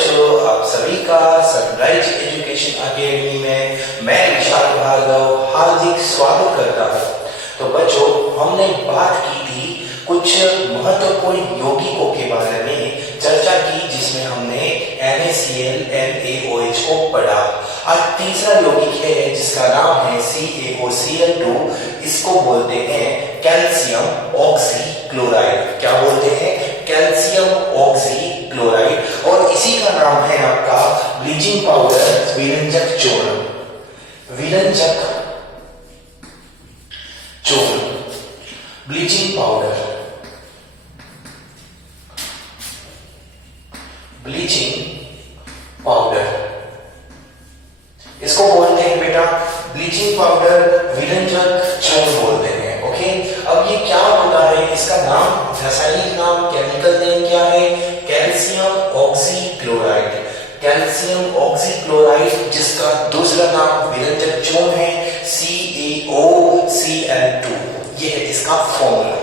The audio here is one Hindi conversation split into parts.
बच्चों, आप सभी का सनराइज एजुकेशन अकेडमी में मैं विशाल भार्गव हार्दिक स्वागत करता हूँ। तो बच्चों, हमने बात की थी कुछ महत्वपूर्ण यौगिकों के बारे में चर्चा की, जिसमें हमने NaCl NaOH को पढ़ा। आज तीसरा यौगिक है जिसका नाम है CaOCl2। इसको बोलते हैं कैल्शियम ऑक्सीक्लोराइड। क्या बोलते हैं? Calcium oxychloride. और इसी का नाम है आपका ब्लीचिंग पाउडर, विरंजक चूर्ण। विरंजक चूर्ण, ब्लीचिंग पाउडर, ब्लीचिंग पाउडर, इसको बोलते हैं बेटा ब्लीचिंग पाउडर, विरंजक चूर्ण बोलते हैं। ओके, अब ये क्या होता है? इसका नाम, रासायनिक नाम, केमिकल नेम क्या है? Calcium oxychloride. कैल्शियम ऑक्सीक्लोराइड, जिसका दूसरा नाम विरंजक चूर्ण है CaOCl2। ये है इसका फॉर्मूला।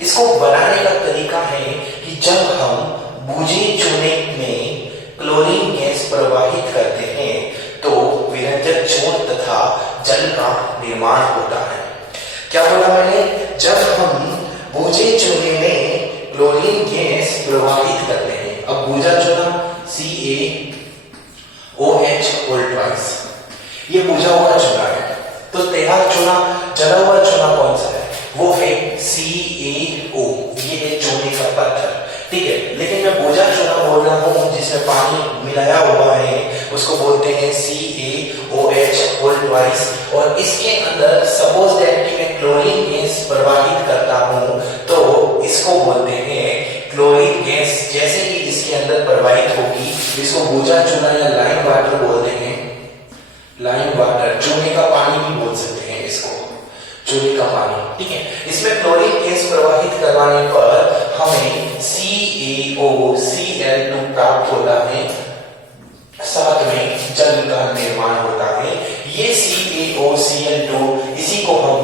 इसको बनाने का तरीका है कि जब हम बूझे चूने में क्लोरीन गैस प्रवाहित करते हैं तो विरंजक चूर्ण तथा जल का निर्माण होता है। क्या बोला मैंने? जब हम बूझे चूने में क्लोरीन गैस प्रवाहित करते हैं। अब बूझा चूना CaOH, ये बूझा हुआ चूना है। तो तैयार चूना, जला हुआ चूना कौन सा है? वो है CaO, ये है चूने का पत्थर। ठीक है, लेकिन मैं बूझा चूना बोल रहा हूँ जिसमें पानी मिलाया हुआ है, उसको बोलते हैं CaOH। और इसके अंदर सपोज दैट कि मैं क्लोरीन गैस प्रवाहित करता हूँ तो इसको बोलते हैं क्लोरीन गैस। जैसे ही इसके अंदर प्रवाहित होगी, इसको बूझा चूना या लाइम वाटर बोलते हैं। लाइम वाटर, चूने का पानी भी बोल सकते हैं इसको, चूने का पानी। ठीक है, इसमें क्लोरीन गैस प्रवाहित करवाने पर हमें CaOCl2 प्राप्त होता है, साथ में जल का निर्माण होता है। ये CaOCl2, इसी को हम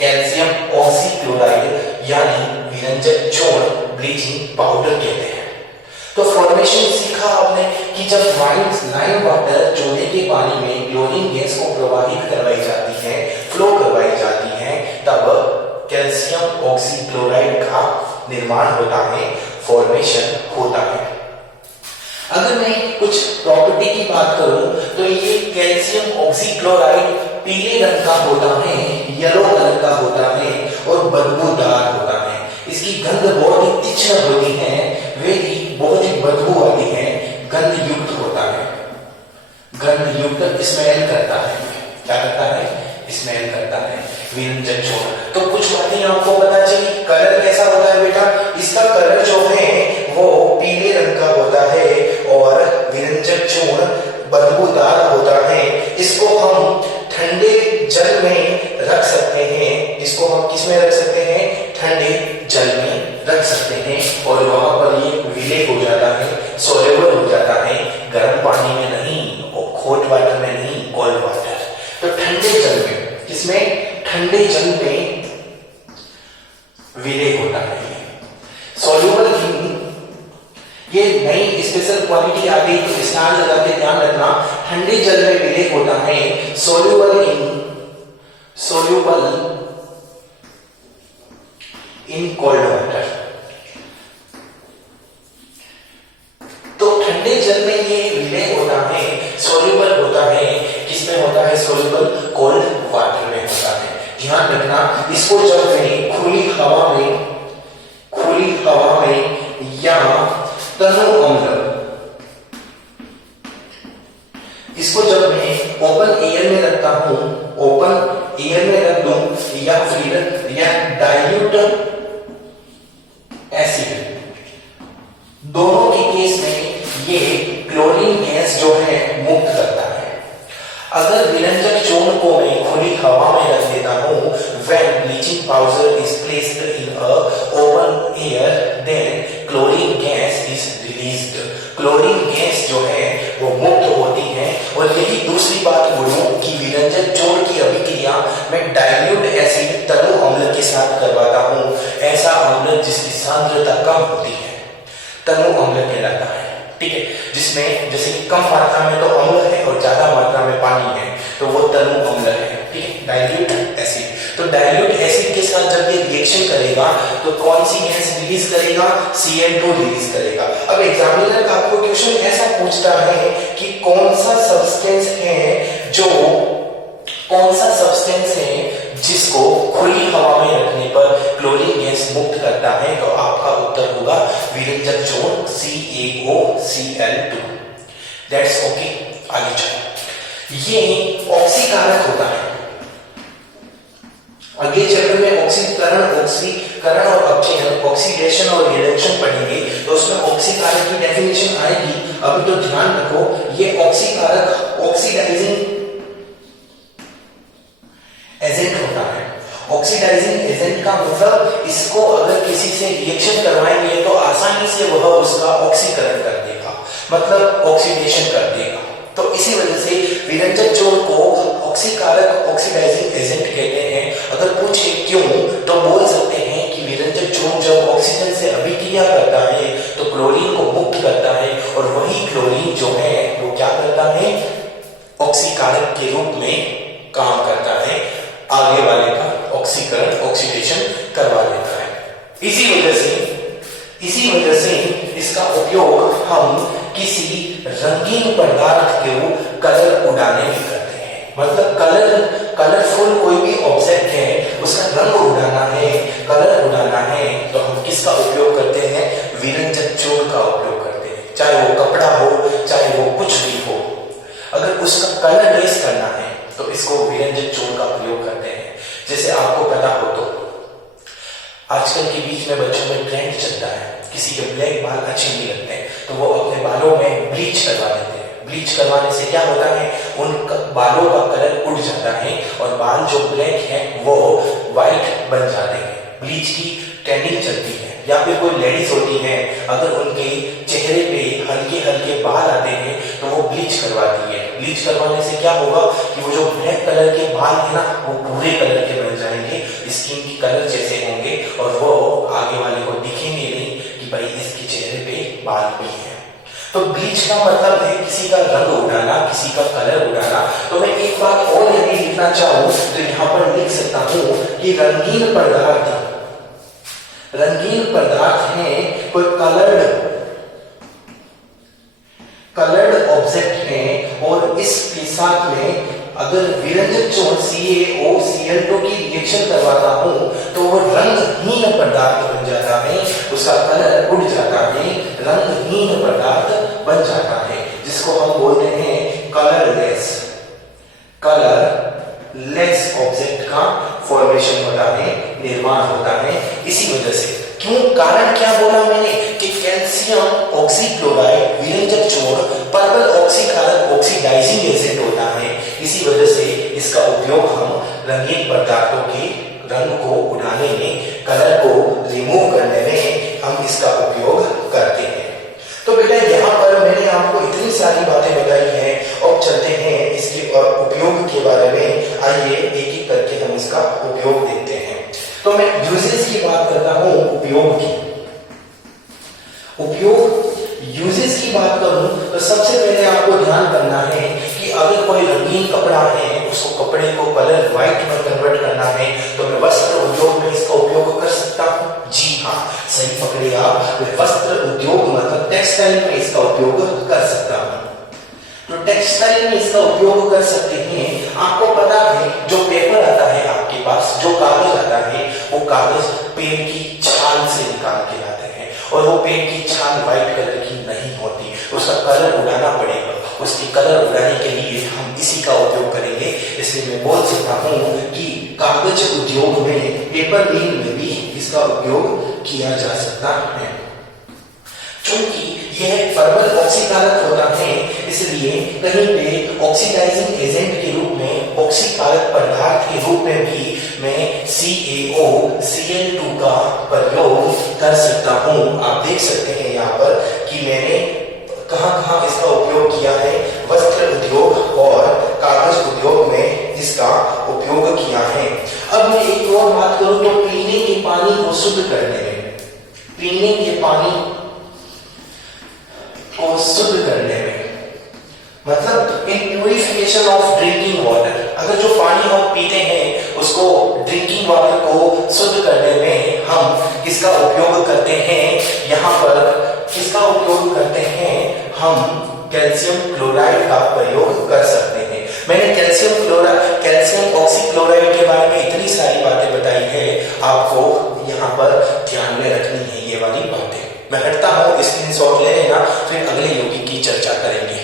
कैल्शियम ऑक्सीक्लोराइड यानी विरंजक चूर्ण, ब्लीचिंग पाउडर कहते हैं। तो फॉर्मेशन सीखा आपने कि जब लाइम वाटर चूने के पानी में क्लोरीन गैस को प्रवाहित करवाई जाती है, फ्लो करवाई जाती है, तब कैल्शियम ऑक्सीक्लोराइड का निर्माण होता है, फॉर्मेशन होता है। अगर मैं कुछ प्रॉपर्टी की बात करूं तो ये कैल्शियम ऑक्सीक्लोराइड पीले रंग का होता है, येलो कलर का होता है और बदबूदार होता है। इसकी गंध बहुत ही तीक्ष्ण होती है, वेदी बहुत ही बदबू वाली है, गंध युक्त होता है, गंध युक्त स्मेल करता है। क्या करता है? स्मेल करता है विरंजक चूर्ण। तो कुछ बातें आपको पता चली। कलर कैसा होता है बेटा? इसका कलर जो है वो पीले रंग का होता है और विरंजक चूर्ण बदबूदार होता है। इसको हम ठंडे जल में रख सकते हैं। इसको हम किस में रख सकते हैं? ठंडे जल में रख सकते हैं और वहां पर ये विलय हो जाता है, सोल्यूबल हो जाता है, गर्म पानी में नहीं, हॉट वाटर में नहीं, कोल्ड वाटर। तो ठंडे जल में, किसमें? ठंडे जल में विलय होता है। सोल्यूबल इन, ये नई स्पेशल क्वालिटी आ गई तो स्नान लगा के ध्यान रखना। ठंडे जल में विलय होता है, सोल्यूबल इन कोल्ड वाटर। तो ठंडे जल में ये विलय होता है, सोल्यूबल होता है। किसमें होता है सोल्यूबल? कोल्ड वाटर में होता है। ध्यान रखना, इसको जब मैं खुली हवा में या तनु अम्ल, इसको जब मैं ओपन एयर में रखता हूं, ओपन एयर में रख दूं या फिर या डाइल्यूट एसिड, दोनों के केस में ये क्लोरीन गैस जो है मुक्त करता है। अगर विरंजक चूर्ण को मैं खुली हवा में रख देता हूं, when bleaching powder is placed in a open air, then chlorine gas is released. Chlorine gas जो है वो मुक्त होती है। और यही दूसरी बात बोलूं कि विरंजक चूर्ण की अभिक्रिया मैं डाइल्यूट एसिड, तनु अम्ल के साथ करवाता हूं। ऐसा अम्ल जिसकी सांद्रता कम होती है तनु अम्ल कहलाता है। ठीक है, जिसमें जिसमें जैसे कि कम मात्रा में तो अम्ल है और ज्यादा मात्रा में पानी है, तो वो तरु अम्ल है, ठीक है, डाइल्यूट एसिड। तो डाइल्यूट एसिड के साथ जब ये रिएक्शन करेगा तो कौन सी गैस रिलीज करेगा? Cl2 रिलीज करेगा। अब एग्जामिनर आपको क्वेश्चन ऐसा पूछता है कि कौन सा सब्सटेंस है जिसको खुली हवा में रखने पर क्लोरीन गैस मुक्त करता है, तो आपका उत्तर होगा विरंजक जोड़ CaOCl2। That's okay. आगे चलो, ये ऑक्सीकारक होता है। अगले चैप्टर में ऑक्सीकरण और अपचयन, ऑक्सीडेशन और रिडक्शन पढ़ेंगे, तो उसमें ऑक्सीकारक की डेफिनेशन आएगी। अभी तो ध्यान रखो, ये ऑक्सीकारक ऑक्सीडाइजिंग एजेंट होता है। ऑक्सीडाइजिंग एजेंट का मतलब इसको अगर किसी से रिएक्शन करवाएंगे तो आसानी से वह उसका ऑक्सीकरण कर देगा, मतलब ऑक्सीडेशन कर देगा। तो इसी वजह से विरंजक जोड़ को ऑक्सीकारक ऑक्सीडाइजिंग एजेंट कहते हैं। अगर पूछे क्यों, तो बोल सकते हैं कि विरंजक जोड़ जब ऑक्सीजन से अभिक्रिया करता है तो क्लोरीन को मुक्त करता है, और वही क्लोरीन जो है वो क्या करता है? ऑक्सीकारक के रूप में काम करता है, आगे वाले का ऑक्सीकरण ऑक्सीडेशन करवा देता है। इसी वजह से इसका उपयोग हम किसी रंगीन पदार्थ के कलर उड़ाने में करते हैं। मतलब कलरफुल कोई भी ऑब्जेक्ट है, उसका रंग उड़ाना है, कलर उड़ाना है, तो हम किसका उपयोग करते हैं? विरंजक जोड़ का उपयोग करते हैं। चाहे वो कपड़ा हो, चाहे वो कुछ भी हो, अगर उसका कलर ट्रेस करना है तो इसको विरंजक जोड़ का प्रयोग करते हैं। जैसे आपको पता हो तो आजकल के बीच में बच्चों में ट्रेंड चलता है, किसी के ब्लैक बाल अच्छे नहीं लगते तो वो अपने बालों में ब्लीच करवा देते हैं। ब्लीच करवाने से क्या होता है? उन बालों का कलर उड़ जाता है और बाल जो ब्लैक है वो व्हाइट बन जाते हैं। ब्लीच की टैनिंग चलती है। या फिर कोई लेडीज होती है, अगर उनके चेहरे पे हल्के हल्के बाल आते हैं तो वो ब्लीच करवाती है। ब्लीच करवाने से क्या होगा कि वो जो ब्लैक कलर के बाल है ना, वो भूरे कलर के बन जाएंगे, स्किन की कलर जैसे होंगे, और वो आगे वाले को दिखेंगे नहीं कि भाई इसके चेहरे पे बाल भी है। तो ब्लीच का मतलब है किसी का रंग उड़ाना, किसी का कलर उड़ाना। तो मैं एक बात और यदि लिखना चाहूं तो यहाँ पर लिख सकता हूं कि रंगीन पदार्थ है कोई कलर्ड ऑब्जेक्ट है, और इसके साथ में अगर विरंजक जोड़ CaOCl2 की रिएक्शन करवाता हूं तो वो रंगहीन पदार्थ बन जाता है, उसका कलर उड़ जाता है, रंगहीन पदार्थ बन जाता है, जिसको हम बोलते हैं कलरलेस ऑब्जेक्ट का फॉर्मेशन होता है, निर्माण होता है। इसी वजह से कारण क्या बोला मैंने कि कैल्शियम ऑक्सीक्लोराइड विरंजक जोड़ प्रबल ऑक्सीकारक ऑक्सीडाइजिंग एजेंट होता है। इसी वजह से इसका उपयोग हम रंगीन पदार्थों के रंग को उड़ाने में, कलर को रिमूव करने में हम इसका उपयोग करते हैं। तो बेटा यहाँ पर मैंने आपको इतनी सारी बातें बताई हैं, और चलते हैं इसके और उपयोग के बारे में। आइए एक एक करके हम इसका उपयोग देखते हैं। तो मैं यूजेस की बात करता हूं, यूजेस की बात करूं तो सबसे पहले आपको ध्यान करना है कि अगर कोई रंगीन कपड़ा है, उसको कपड़े को कलर व्हाइट में कन्वर्ट करना है, तो मैं वस्त्र उद्योग में इसका उपयोग कर सकता हूं। जी हाँ, सही पकड़े आप, वस्त्र उद्योग मतलब टेक्सटाइल में इसका उपयोग कर सकता हूं। तो टेक्सटाइल में इसका उपयोग कर सकते हैं। आपको पता है जो पेपर आता है आपके पास, जो कागज आता है, वो कागज पेड़ की छाल से निकाल के लाते हैं, और वो पेड़ की छाल व्हाइट कलर की नहीं होती, उसका कलर उड़ाना पड़ेगा। उसकी कलर उड़ाने के लिए हम इसी का उपयोग करेंगे। इसलिए मैं बोल सकता हूं कि कागज उद्योग में, पेपर मिल में भी इसका उपयोग किया जा सकता है। क्योंकि यह प्रबल ऑक्सीकारक होता है, इसलिए कहीं पे ऑक्सीडाइजिंग एजेंट के रूप में, ऑक्सीकारक पदार्थ के रूप में भी मैं CaOCl2 का प्रयोग कर सकता हूं। आप देख सकते हैं यहाँ पर कि मैंने कहां-कहां इसका उपयोग किया है। वस्त्र उद्योग और कागज उद्योग में इसका उपयोग किया है। अब मैं एक और बात करूं तो पीने के पानी को शुद्ध करने में, पीने के पानी को शुद्ध करने में प्यूरिफिकेशन ऑफ ड्रिंकिंग वाटर, अगर जो पानी हम पीते हैं उसको ड्रिंकिंग वाटर को शुद्ध करने में हम किसका उपयोग करते हैं, यहाँ पर किसका उपयोग करते हैं, हम कैल्शियम क्लोराइड का प्रयोग कर सकते हैं। मैंने कैल्शियम ऑक्सीक्लोराइड के बारे में इतनी सारी बातें बताई है, आपको यहाँ पर ध्यान में रखनी है ये वाली बातें। मैं हटता हूं, स्क्रीनशॉट ले लेना, फिर अगले यौगिक की चर्चा करेंगे।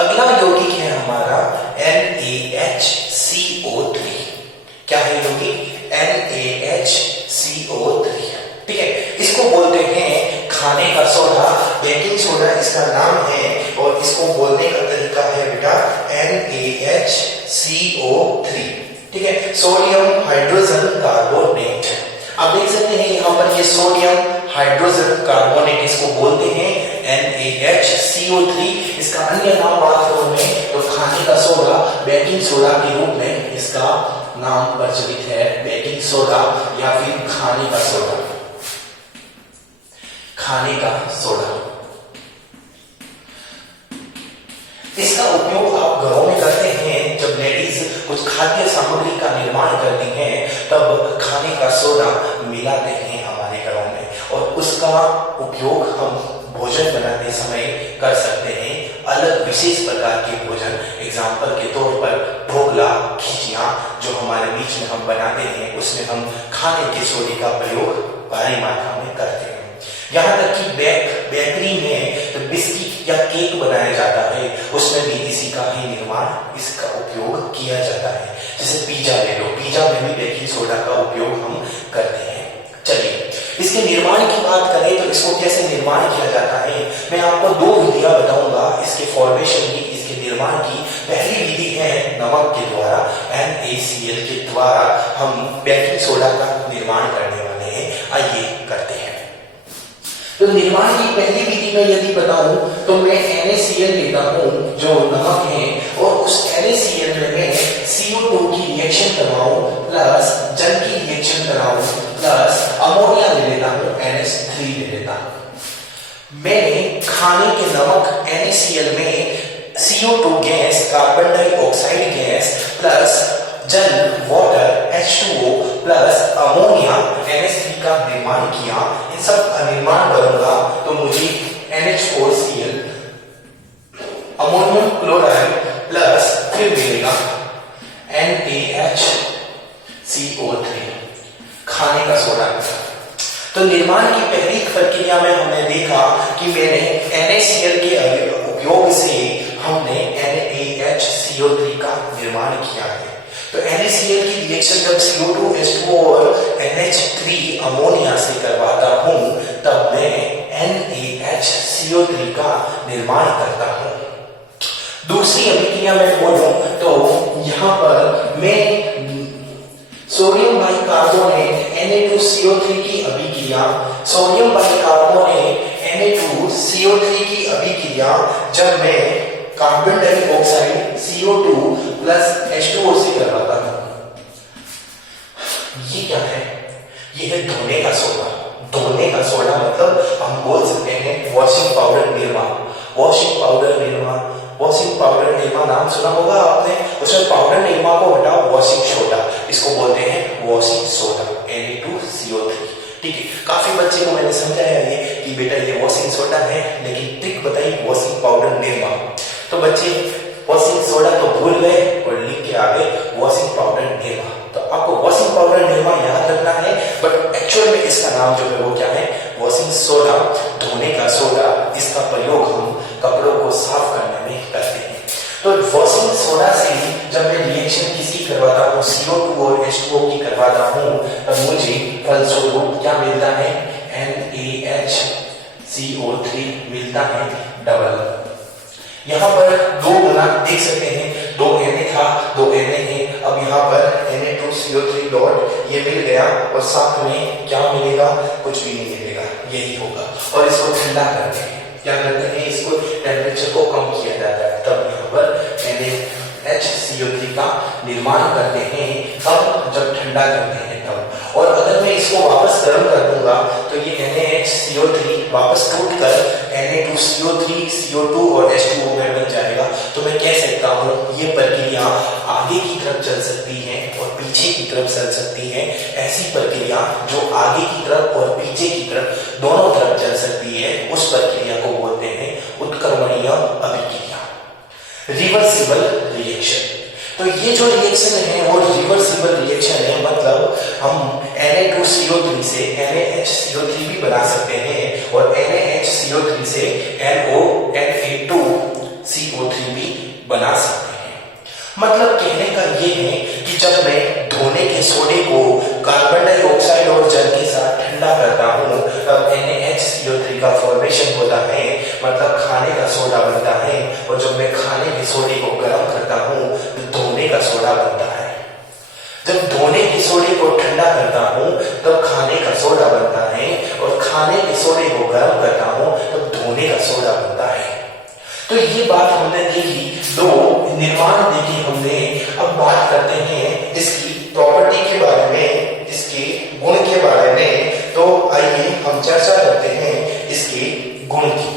अगला यौगिक है हमारा NaHCO3। क्या है यौगिक? NaHCO3। ठीक है, इसको बोलते हैं खाने का सोडा, बेकिंग सोडा इसका नाम है, और इसको बोलने का तरीका है बेटा NaHCO3। ठीक है, सोडियम हाइड्रोजन कार्बोनेट। आप देख सकते हैं यहाँ पर ये सोडियम हाइड्रोजन कार्बोनेट इसको बोलते हैं NaHCO3। इसका अन्य नाम बात करूं मैं तो खाने का सोडा, बेकिंग सोडा के रूप में इसका नाम प्रचलित है, बेकिंग सोडा या फिर खाने का सोडा। खाने का सोडा इसका उपयोग आप घरों में करते हैं, जब लेडीज कुछ खाद्य सामग्री का निर्माण करती हैं तब खाने का सोडा मिलाते हैं हमारे घरों में, और उसका उपयोग हम भोजन बनाते समय कर सकते हैं। अलग विशेष प्रकार के भोजन, एग्जाम्पल के तौर पर ढोकला, खिचिया जो हमारे बीच में हम बनाते हैं, उसमें हम खाने के सोडे का प्रयोग भारी मात्रा में करते हैं। यहाँ तक कि बेकरी में तो बिस्किट या केक बनाया जाता है, उसमें भी इसी का ही निर्माण, इसका उपयोग किया जाता है। जैसे पिज्जा ले लो, पिज्जा में भी बेकिंग सोडा का उपयोग हम करते हैं। चलिए इसके निर्माण की बात करें तो इसको कैसे निर्माण किया जाता है, मैं आपको दो विधियां बताऊंगा इसके फॉर्मेशन की, इसके निर्माण की। पहली विधि है नमक के द्वारा, NaCl के द्वारा हम बेकिंग सोडा का निर्माण करने वाले हैं। आइए करते हैं। तो निर्माण की पहली विधि में यदि बताऊं तो मैं NaCl लेता हूं जो नमक है, और उस NaCl में मैं CO2 की रिएक्शन करवाऊं प्लस जल की रिएक्शन कराऊं प्लस अमोनिया ले लेता हूं, NH3 ले लेता हूं। मैंने खाने के नमक NaCl में CO2 gas, carbon dioxide gas plus जल water H2O plus ammonia NH3 का निर्माण किया। इन सब का निर्माण करूंगा तो मुझे NH4Cl, अमोनियम क्लोराइड प्लस फिर मिलेगा NaHCO3, खाने का सोडा। तो निर्माण की पहली प्रक्रिया में हमने देखा कि मैंने NaCl के उपयोग से हमने NaHCO3 का निर्माण किया है। तो NaCl की रिएक्शन जब CO2, H2O और NH3 अमोनिया से करवाता हूं तब मैं NaHCO3 का निर्माण करता हूं। दूसरी अभिक्रिया में बोलूं तो यहां पर मैं सोडियम बाइकार्बोनेट Na2CO3 की अभिक्रिया, सोडियम बाइकार्बोनेट Na2CO3 की अभिक्रिया जब मैं carbon dioxide CO2 plus H2O से करवाता हूं, ये क्या है? ये है धोने का सोडा। धोने का सोडा मतलब हम बोल सकते हैं washing powder Nirma. Washing powder Nirma, washing powder Nirma नाम सुना होगा आपने, उसमें पाउडर निरमा को हटाओ वॉशिंग सोडा, इसको बोलते हैं वॉशिंग सोडा Na2CO3। ठीक है, काफी बच्चे को मैंने समझाया ये कि बेटा ये वॉशिंग सोडा है, लेकिन ट्रिक बताई वॉशिंग पाउडर निरमा। तो बच्चे वॉशिंग सोडा तो भूल गए और लिख के आ गए वॉशिंग पाउडर निरमा। तो आपको वॉशिंग पाउडर निरमा याद रखना है, बट एक्चुअल में इसका नाम जो है वो क्या है? वॉशिंग सोडा, धोने का सोडा। इसका प्रयोग हम कपड़ों को साफ करने में करते हैं। तो वॉशिंग सोडा से जब मैं रिएक्शन किसकी करवाता हूँ, CO2 और H2O की करवाता हूँ, तब मुझे फलस्वरूप क्या मिलता है? NaHCO3 मिलता है डबल। यहाँ पर दो गुना देख सकते हैं, 2 Na था, 2 Na है। अब यहाँ पर Na2CO3 डॉट ये मिल गया, और साथ में क्या मिलेगा? कुछ भी नहीं मिलेगा, यही होगा। और इसको ठंडा करते हैं, क्या करते हैं? इसको टेम्परेचर को कम किया जाता है, तब यहाँ पर NaHCO3 का निर्माण करते हैं। तब जब ठंडा करते हैं तब, और अगर मैं इसको वापस गर्म कर दूंगा तो ये NaH NaHCO3 वापस टूटकर Na2CO3 CO2 और H2O में बन जाएगा। तो मैं कह सकता हूँ ये प्रक्रिया आगे की तरफ चल सकती है और पीछे की तरफ चल सकती है। ऐसी प्रक्रिया जो आगे की तरफ और पीछे की तरफ दोनों तरफ चल सकती है उस प्रक्रिया को बोलते हैं उत्क्रमणीय अभिक्रिया, रिवर्सिबल रिएक्शन। तो ये जो रिएक्शन है वो रिवर्सिबल रिएक्शन है, मतलब हम Na2CO3 से NaHCO3 भी बना सकते हैं और NaHCO3 से NO2CO3 भी बना सकते हैं। मतलब कहने का ये है कि जब मैं धोने के सोडे को कार्बन डाइऑक्साइड और जल के साथ ठंडा करता हूँ तब NaHCO3 का फॉर्मेशन होता है, मतलब खाने का सोडा बनता है। और जब मैं खाने के सोडे को गर्म करता हूँ तो धोने का सोडा बनता है। जब धोने के सोडे को ठंडा करता हूँ तब खाने का सोडा बनता है और खाने के सोडे को गर्म करता हूँ तब धोने का सोडा बनता है। तो ये बात हमने देखी, दो निर्माण देखे हमने। अब बात करते हैं इसकी प्रॉपर्टी के बारे में, इसके गुण के बारे में। तो आइए हम चर्चा करते हैं इसके गुण की।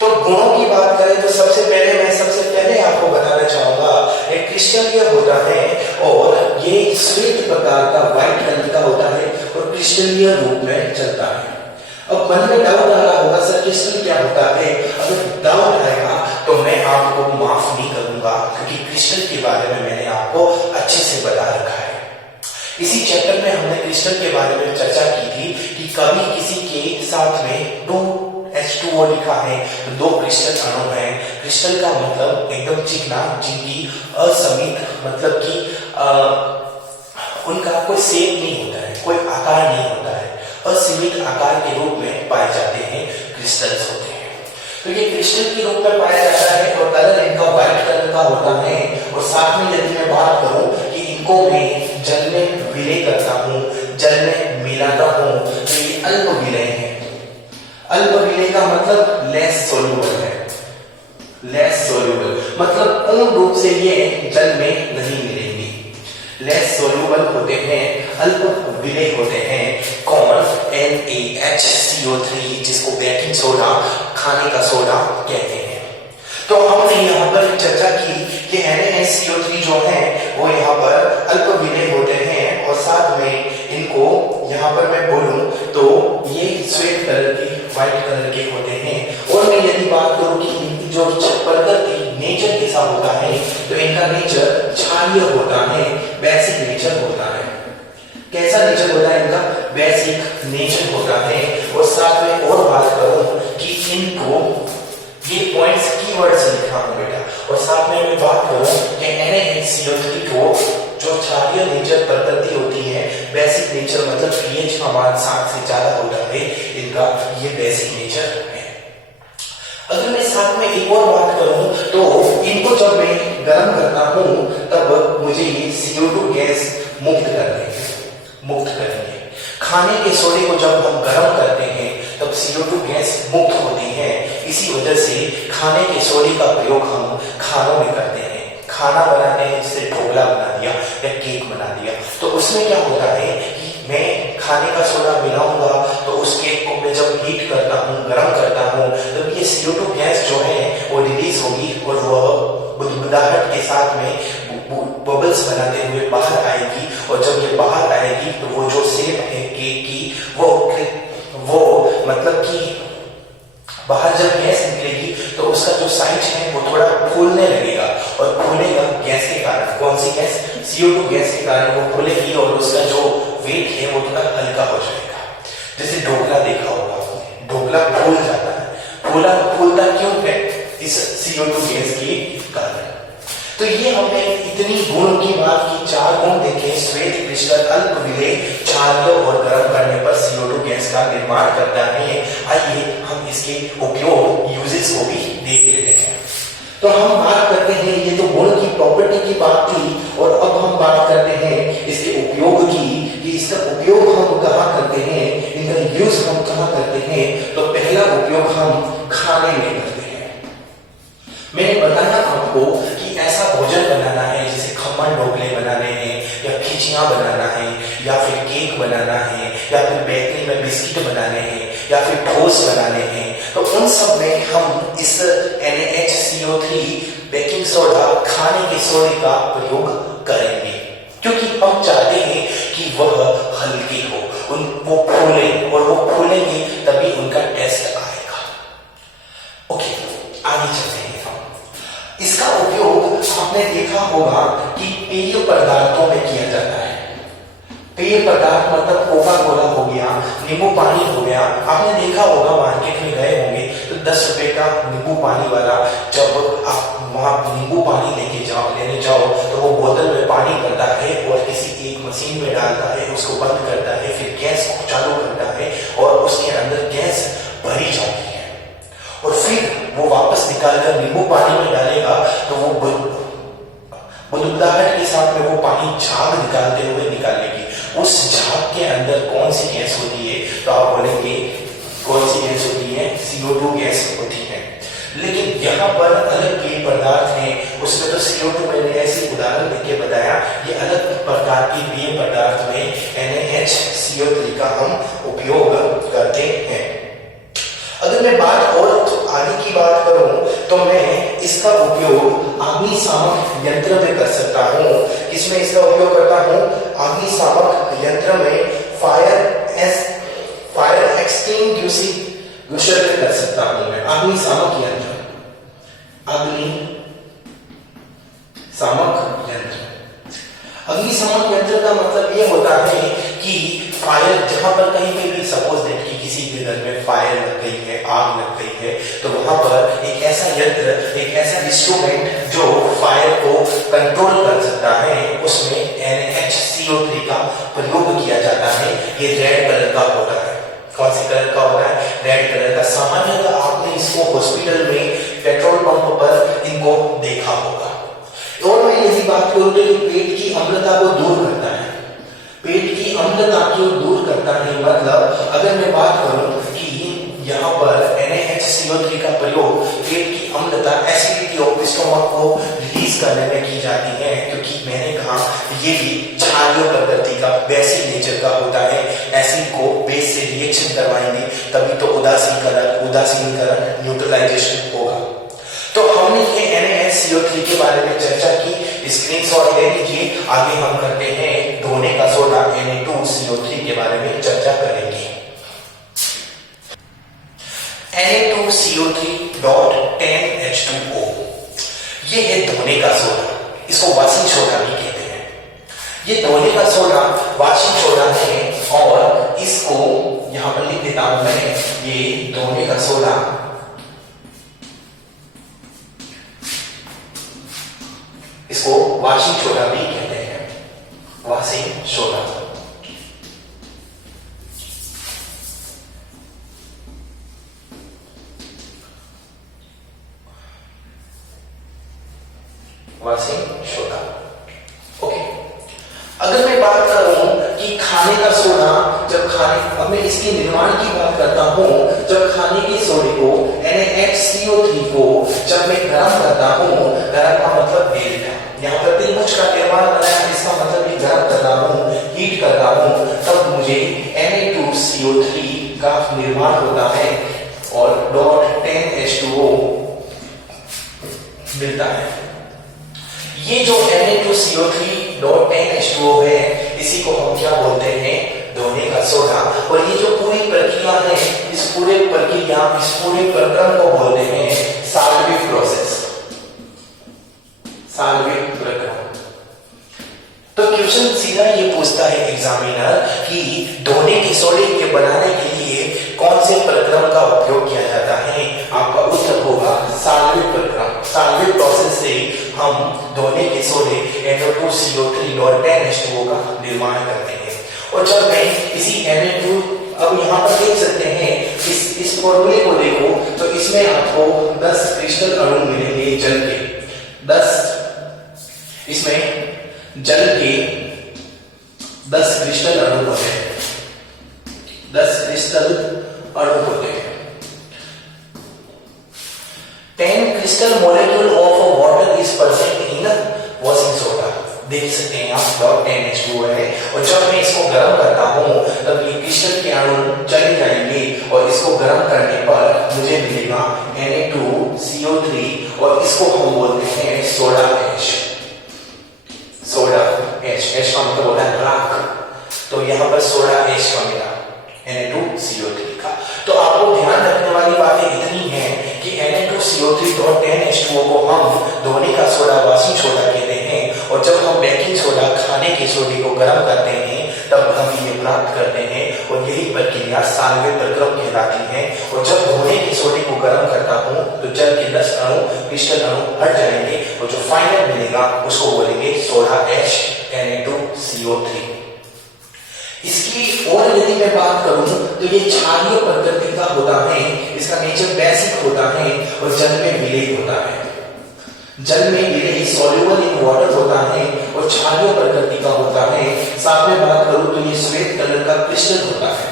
तो गुणों की बात करें तो सबसे पहले आपको बताना चाहूंगा एक क्रिस्टलीय होता है और ये श्वेत प्रकार का व्हाइट कलर का होता है और क्रिस्टलीय रूप में चलता है। अब मन में डाउट आ रहा होगा सर क्रिस्टल क्या होता है? अगर डाउट आएगा तो मैं आपको माफ नहीं करूंगा, क्योंकि क्रिस्टल के बारे में मैंने आपको अच्छे से बता रखा है। इसी चैप्टर में हमने क्रिस्टल के बारे में चर्चा की थी कि कभी किसी के साथ में 2H2O लिखा है तो 2 क्रिस्टल अणु हैं। क्रिस्टल का मतलब एकदम चिकना, जिनकी असमित मतलब कि उनका कोई शेप नहीं होता है, कोई आकार नहीं होता है, असीमित आकार के रूप में पाए जाते हैं, क्रिस्टल्स होते हैं। तो ये क्रिस्टल के रूप में पाया जाता है और कलर इनका व्हाइट कलर का होता है। और साथ में यदि मैं बात करूं कि इनको मैं जल में विलय करता हूं, जल में मिलाता हूं, तो ये अल्प विलय है। अल्प विलय का मतलब लेस सोल्यूबल है। लेस सोल्यूबल मतलब पूर्ण रूप से ये जल में नहीं मिलेंगी। लेस सोल्यूबल होते हैं, अल्प विलय होते हैं। कौन? NaHCO3, जिसको बेकिंग सोडा, खाने का सोडा कहते हैं। तो हमने यहाँ पर चर्चा की कि NaHCO3 जो है वो यहाँ पर अल्प विलय होते हैं और साथ में इनको यहाँ पर मैं बोलूं तो ये श्वेत कलर के, व्हाइट कलर के होते हैं। और मैं यदि बात करूं कि इनकी जो प्रकृति नेचर कैसा होता है तो इनका नेचर क्षारीय होता है, बेसिक नेचर होता है। कैसा नेचर होता है इनका? बेसिक नेचर होता है। और साथ में और बात करूं कि इनको ये पॉइंट्स कीवर्ड से लिखा हूं बेटा। और साथ में मैं बात करूं कि NaHCO3 को जो क्षारीय नेचर प्रकृति होती है, बेसिक नेचर मतलब pH का मान 7 से ज्यादा होता है, इनका ये बेसिक नेचर है। अगर मैं साथ में एक और बात करूं तो इनको जब मैं गर्म करता हूं तब मुझे ये CO2 गैस मुक्त करेंगे। खाने के सोडे को जब हम गर्म करते हैं तब CO2 गैस मुक्त होती है। इसी वजह से खाने के सोडे का प्रयोग हम खानों में करते हैं। खाना बनाते हैं, जैसे ढोकला बना दिया या केक बना दिया, तो उसमें क्या होता है कि मैं खाने का सोडा मिलाऊंगा तो उस केक को मैं जब हीट करता हूँ, गर्म करता हूँ, तब ये CO2 गैस जो है वो रिलीज होगी और वह बुदबुदाहट के साथ में बबल्स बनाते हुए बाहर आएगी। और जब ये बाहर आएगी तो वो जो शेप है केक की वो मतलब कि बाहर जब गैस निकलेगी तो उसका जो साइज है वो थोड़ा फूलने लगेगा और फूलेगा गैस के कारण। कौन सी गैस? CO2 गैस के कारण वो फूलेगी और उसका जो वेट है वो थोड़ा हल्का हो जाएगा। जैसे ढोकला देखा होगा आपने, ढोकला फूल जाता है। फूलता क्यों है? इस CO2 गैस के कारण। तो ये हमने इतनी गुण की बात की, 4 गुण देखे। श्वेत क्रिस्टल अल्प विलय, क्षारीय और गर्म करने पर CO2 गैस का निर्माण करता है। आइए हम इसके उपयोग, यूजेस को भी देख लेते हैं। तो हम बात करते हैं, ये तो गुण की, प्रॉपर्टी की बात थी, और अब हम बात करते हैं इसके उपयोग की कि इसका उपयोग हम कहाँ करते हैं, इनका यूज हम कहाँ करते हैं। तो पहला उपयोग हम खाने में करते हैं। मैंने बताया आपको कि ऐसा भोजन बनाना है, जैसे खमन ढोकले बनाने हैं या खिचियां बनाना है या फिर केक बनाना है या फिर बेकरी में बिस्किट बनाने हैं या फिर ठोस बनाने हैं, तो उन सब में हम इस NaHCO3 बेकिंग सोडा खाने के सोडे का प्रयोग करेंगे, क्योंकि हम चाहते हैं कि वह हल्के हो, वो फूले, और वो फूलेंगे तभी उनका टेस्ट आएगा। ओके, आगे चलते हैं हम। इसका उपयोग आपने देखा होगा कि पेय पदार्थों में किया जाता है। पेय पदार्थ मतलब कोका कोला हो गया, नींबू पानी हो गया। आपने देखा होगा, मार्केट में गए होंगे तो 10 रुपए का नींबू पानी वाला, जब आप वहां नींबू पानी लेने जाओ तो वो बोतल में पानी भरता है और किसी एक मशीन में डालता है, उसको बंद करता है, फिर गैस को चालू करता है और उसके अंदर गैस भरी जाती है, और फिर वो वापस निकालकर नींबू पानी में डालेगा तो वो बुदबुदाहट के साथ में वो पानी झाग निकालते हुए निकालेगी। उस झाग के अंदर कौन सी गैस होती है, तो आप बोलेंगे कौन सी गैस होती है? CO2 गैस होती है। लेकिन यहाँ पर अलग पेय पदार्थ हैं, उसमें तो CO2 मैंने ऐसे उदाहरण देके बताया, ये अलग प्रकार के पेय पदार्थ में NaHCO3 का हम उपयोग करते हैं। अगर मैं बात और आगे की बात करूं तो मैं इसका उपयोग अग्निशामक यंत्र में कर सकता हूं। इसमें इसका उपयोग करता हूं अग्निशामक यंत्र में, फायर एक्सटिंग्विशर में कर सकता हूं मैं। अग्निशामक यंत्र, अग्निशामक यंत्र का मतलब ये होता है कि फायर जहां पर कहीं पे भी सपोज दैट कि किसी के घर में फायर लग गई है, आग लग गई है, तो वहां पर एक ऐसा यंत्र, एक ऐसा इंस्ट्रूमेंट जो फायर को कंट्रोल कर सकता है, उसमें NaHCO3 का प्रयोग किया जाता है। ये रेड कलर का होता है। कौन से कलर का होता है? रेड कलर का। सामान्यतः आपने इसको हॉस्पिटल में, पेट्रोल पंप पर इनको देखा होगा। और मैं यदि बात करूं तो पेट की अम्लता को दूर करता है। पेट की अम्लता को दूर करता है मतलब अगर मैं बात करूं कि यहाँ पर NaHCO3 का प्रयोग पेट की अम्लता, एसिडिटी ऑफ स्टोमक को रिलीज करने में की जाती है, क्योंकि मैंने कहा ये भी क्षारीय प्रकृति का, बेसिक नेचर का होता है। एसिड को बेस से रिएक्शन करवाएंगे तभी तो उदासीनीकरण न्यूट्रलाइजेशन होगा। तो हमने ये NaHCO3 के बारे में चर्चा की, स्क्रीनशॉट ले लीजिए। आगे हम करते हैं धोने का सोडा Na2CO3 के बारे में चर्चा करेंगे। Na2CO3.10H2O, ये है धोने का सोडा। इसको वॉशिंग सोडा भी कहते हैं। ये धोने का सोडा वॉशिंग सोडा है, और इसको यहां पर लिख देता हूं मैं, ये धोने का सोडा, इसको वॉशिंग सोडा भी कहते हैं। Washing soda, washing soda. Okay, अगर मैं बात करूं कि खाने का सोडा, जब अब मैं इसके निर्माण की बात करता हूं, जब खाने के सोडे को NaHCO3 को जब मैं गर्म करता हूं, गर्म का मतलब बेलना, यहाँ पर त्रिभुज का निर्माण बनाया, इसका मतलब ये गर्म कर रहा हूं, हीट कर रहा हूं, तब मुझे Na2CO3 का निर्माण होता है और .10H2O मिलता है। ये जो Na2CO3.10H2O है, इसी को हम क्या बोलते हैं? धोने का सोडा। और ये जो पूरी प्रक्रिया है, इस पूरे प्रक्रम को बोलते हैं साल्विक प्रोसेस, साल्विक प्रक्रम। तो क्वेश्चन सीधा ये पूछता है एग्जामिनर कि धोने के सोडे के बनाने के लिए कौन से प्रक्रम का उपयोग किया जाता है? आपका उत्तर होगा साल्विक प्रक्रम। साल्विक प्रोसेस से हम धोने के सोडे Na2CO3.10H2O का निर्माण करते हैं। और जब मैं इसी Na2, अब यहाँ पर देख सकते हैं, इस फॉर्मूले को देखो तो इसमें आपको 10 क्रिस्टल अणु मिलेंगे जल के। 10 इसमें जल के 10 क्रिस्टल अणु होते हैं। 10 क्रिस्टल अणु होते हैं। 10 crystal molecule of water is present in washing soda। देखिए देख सकते हैं आप log 10H2O है, और जब मैं इसको गर्म करता हूँ तब ये क्रिस्टल के अणु चले जाएंगे और इसको गर्म करने पर मुझे मिलेगा Na2CO3 और इसको हम बोलते हैं सोडा ऐश। सोडा ऐश, ऐश का मतलब होता है राख, तो यहाँ पर सोडा ऐश का मिला Na2CO3 का। तो आपको ध्यान रखने वाली बातें इतनी हैं कि Na2CO3 और 10H2O को हम धोने का सोडा वाशिंग सोडा कहते हैं, और जब हम बेकिंग सोडा खाने के सोडे को गर्म करते हैं तब हम ये प्राप्त करते हैं, और यही प्रक्रिया साल्वे प्रक्रम कहलाती है। और जब धोने के सोडे को गर्म करता हूँ तो जल के 10 अणु क्रिस्टल अणु हट जाएंगे और जो फाइनल मिलेगा उसको बोलेंगे सोडा ऐश Na2CO3। इसकी और यदि मैं बात करूं तो ये क्षारीय प्रकृति का होता है, इसका नेचर बेसिक होता है और जल में विलय होता है। जल में विलय सॉल्युबल इन वाटर होता है और क्षारीय प्रकृति का होता है। साथ में बात करूं तो ये श्वेत कलर का क्रिस्टल होता है।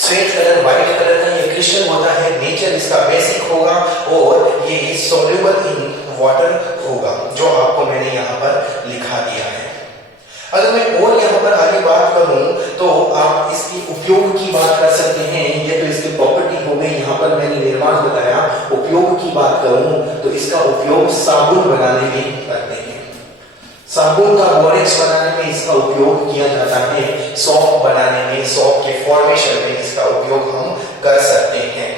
श्वेत कलर व्हाइट कलर का ये क्रिस्टल होता है, नेचर इसका बेसिक होगा और ये सॉल्युबल इन वाटर होगा, जो आपको मैंने यहाँ पर लिखा दिया है। अगर मैं और यहाँ पर आगे बात करूं तो आप इसके उपयोग की बात कर सकते हैं। ये तो इसकी प्रॉपर्टी हो गई, यहाँ पर मैंने निर्माण बताया। उपयोग की बात करूं तो इसका उपयोग साबुन बनाने में करते हैं। साबुन का बोरेक्स बनाने में इसका उपयोग किया जाता है। सॉप बनाने में, सॉप के फॉर्मेशन में इसका उपयोग हम कर सकते हैं।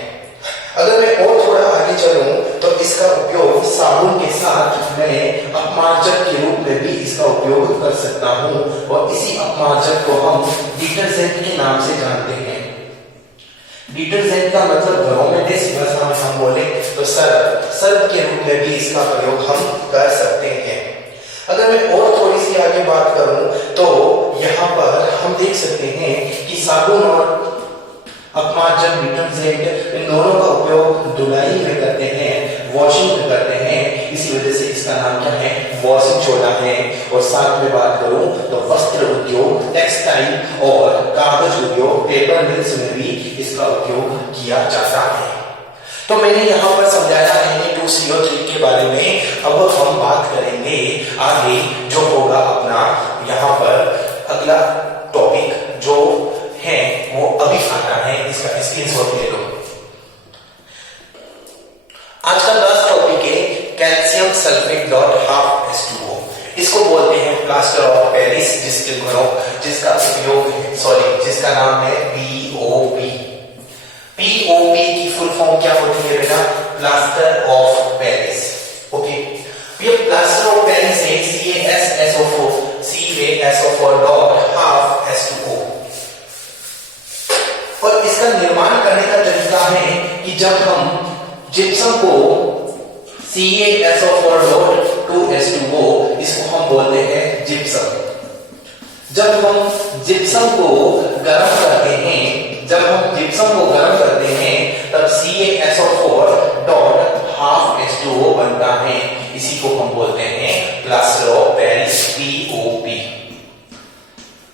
अगर मैं और थोड़ा आगे चलूं तो इसका उपयोग साबुन के साथ मैं अपमार्जक के रूप में भी इसका उपयोग कर सकता हूं, और इसी अपमार्जक को हम डिटर्जेंट के नाम से जानते हैं। डिटर्जेंट का मतलब घरों में देसी भाषा में हम बोले तो सर्फ के रूप में भी इसका प्रयोग हम कर सकते हैं। अगर मैं और थोड़ी सी आगे बात करूं तो यहाँ पर हम देख सकते हैं कि साबुन और अपमार्जक डिटर्जेंट इन दोनों का उपयोग धुलाई में करते हैं, वॉशिंग में करते हैं, इसी वजह से इसका नाम क्या है, वॉशिंग सोडा है। और साथ में बात करूं तो वस्त्र उद्योग, टेक्सटाइल और कागज उद्योग, पेपर मिल्स में भी इसका उपयोग किया जाता है। तो मैंने यहाँ पर समझाया Na2CO3 के बारे में। अब हम बात करेंगे आगे जो होगा अपना यहाँ पर अगला टॉपिक जो है वो अभी आता है, इसका स्क्रीनशॉट ले लो। आज का लास्ट टॉपिक है calcium sulphate dot half H2O। इसको बोलते हैं प्लास्टर ऑफ पेरिस, जिसका नाम है POP। POP की फुल फॉर्म क्या होती है बेटा? Plaster of Paris. ओके, ये प्लास्टर ऑफ पेरिस है CaSO4 डॉट हाफ H2O। और इसका निर्माण करने का तरीका है कि जब हम जिप्सम को CaSO4.2H2O, इसको हम बोलते हैं जिप्सम। जब हम जिप्सम को गर्म करते हैं, तब CaSO4.2H2O बनता है। इसी को हम बोलते हैं प्लास्टर ऑफ पेरिस, POP।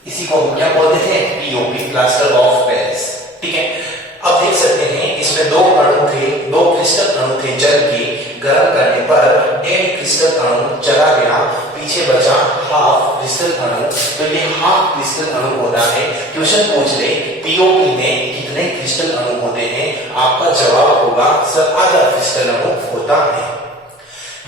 इसी को हम क्या बोलते हैं? POP, plaster of Paris. ठीक है, अब देख सकते हैं इसमें दो क्रिस्टल अणु थे जल के। गर्म करने पर 1 क्रिस्टल अणु चला गया, पीछे बचा हाफ क्रिस्टल अणु। तो ये हाफ क्रिस्टल अणु होता है। क्वेश्चन पूछ ले POP में कितने क्रिस्टल अणु होते हैं? आपका जवाब होगा सर आधा क्रिस्टल अणु होता है।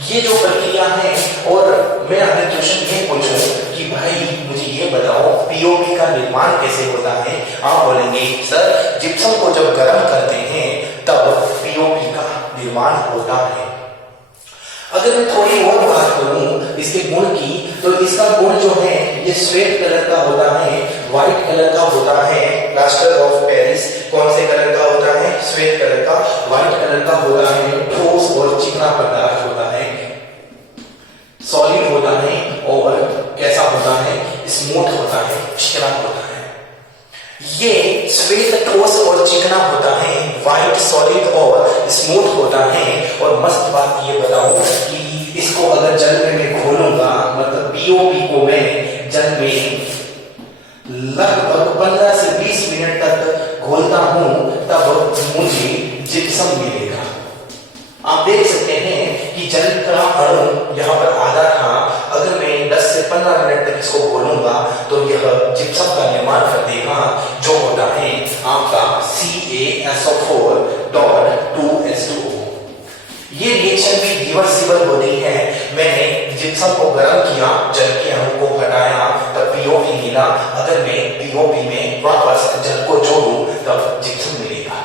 ये जो प्रक्रिया है, और मैं अगर क्वेश्चन ये पूछूं कि भाई मुझे ये बताओ POP का निर्माण कैसे होता है, आप बोलेंगे सर जिप्सम को जब गर्म करते हैं तब POP का निर्माण होता है। अगर मैं थोड़ी और बात करूं इसके गुण की, तो इसका गुण जो है ये श्वेत कलर का होता है, व्हाइट कलर का होता है। प्लास्टर ऑफ पेरिस कौन से कलर का होता है? श्वेत कलर का। व्हाइट कलर का होता है, ठोस और चिकना पदार्थ होता है, सॉलिड होता है, और कैसा होता है? स्मूथ होता है, चिकना होता है। ये श्वेत ठोस और चिकना होता है, व्हाइट सॉलिड और स्मूथ होता है। और मस्त बात ये बताऊं कि इसको अगर जल में मैं घोलूंगा, मतलब POP को मैं जल में लगभग 15 से 20 मिनट तक घोलता हूं, तब मुझे जिप्सम मिलेगा। आप देख सकते हैं कि जल का अणु यहाँ पर आधा था। अगर मैं 10 से 15 मिनट इसको बोलूंगा तो यह जिप्सम का निर्माण कर देगा, जो होता है आपका CaSO4.2H2O। ये रिएक्शन भी रिवर्सिबल होती है। मैंने जिप्सम को गर्म किया, जल के अणु को हटाया, तब POV मिला। अगर मैं POV में वापस जल को जोड़ूं तब जिप्सम मिलेगा।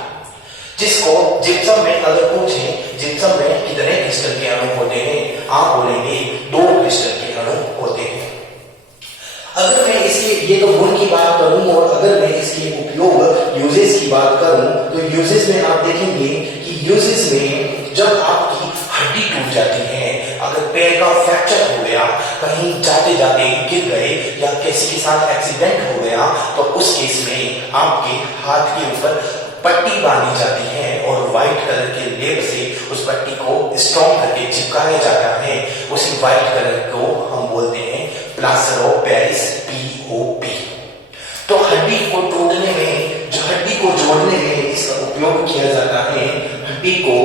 जिसको जिप्सम में अगर पूछें जिप्सम में कितने क्रिस्टल के अणु होते हैं, आप बोलेंगे 2 क्रिस्टल के अणु होते हैं। अगर मैं इसके ये तो गुण की बात करूं और अगर मैं इसके उपयोग यूजेस की बात करूं तो यूजेस में आप देखेंगे कि यूजेस में जब आपकी हड्डी टूट जाती है, अगर पैर का फ्रैक्चर हो गया, कहीं जाते जाते गिर गए या किसी के साथ एक्सीडेंट हो गया, तो उस केस में आपके हाथ के ऊपर पट्टी बांधी जाती है और व्हाइट कलर के लेप से उस पट्टी को स्ट्रॉन्ग करके चिपकाया जाता है। उसी व्हाइट कलर को हम बोलते हैं प्लास्टर ऑफ पेरिस, POP। तो हड्डी को तोड़ने में, जो हड्डी को जोड़ने में इसका उपयोग किया जाता है, हड्डी को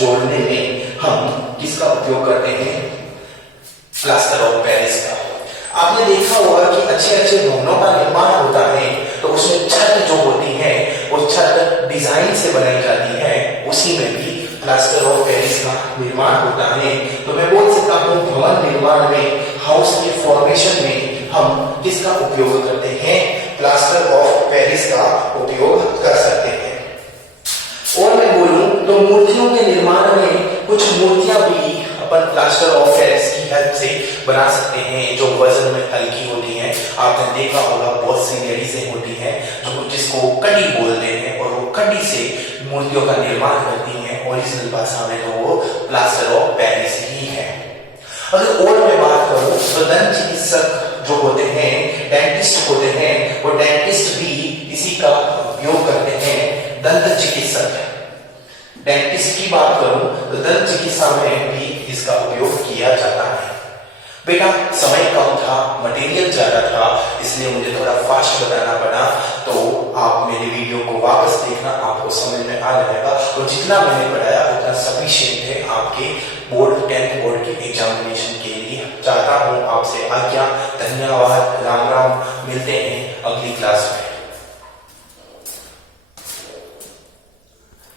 जोड़ने में हम किसका उपयोग करते हैं? प्लास्टर ऑफ पेरिस का। आपने देखा होगा कि अच्छे अच्छे भवनों का निर्माण होता है तो उसमें छत जो होती है वो छत डिजाइन से बनाई जाती है, उसी में भी प्लास्टर ऑफ पेरिस का निर्माण होता है। तो मैं बोल सकता हूँ भवन निर्माण में, हाउस के फॉर्मेशन में हम किसका उपयोग करते हैं? प्लास्टर ऑफ पेरिस का उपयोग कर सकते हैं। और मैं बोलूं तो मूर्तियों के निर्माण में कुछ मूर्तियां भी अपन प्लास्टर ऑफ पेरिस की हेल्प से बना सकते हैं, जो वजन में हल्की होती हैं। आपने देखा होगा बहुत सी लेडीजें होती हैं जो जिसको कड़ी बोलते हैं और वो कड़ी से मूर्तियों का निर्माण करती हैं। ओरिजिनल भाषा में तो वो प्लास्टर ऑफ पेरिस ही है। अगर और मैं बात करूं तो दंत चिकित्सक जो होते हैं, डेंटिस्ट होते हैं, वो डेंटिस्ट भी इसी का उपयोग करते हैं। दंत चिकित्सक, डेंटिस्ट की बात करूं तो दंत चिकित्सा में भी इसका उपयोग किया जाता है। बेटा समय कम था, मटेरियल ज्यादा था, इसलिए मुझे थोड़ा फास्ट बताना पड़ा, तो आप मेरे वीडियो को वापस देखना, आपको समझ में आ जाएगा। और जितना मैंने पढ़ाया उतना सफिशिएंट है आपके बोर्ड 10th बोर्ड के एग्जामिनेशन के लिए। चाहता हूं आपसे आज्ञा, धन्यवाद, राम राम, मिलते हैं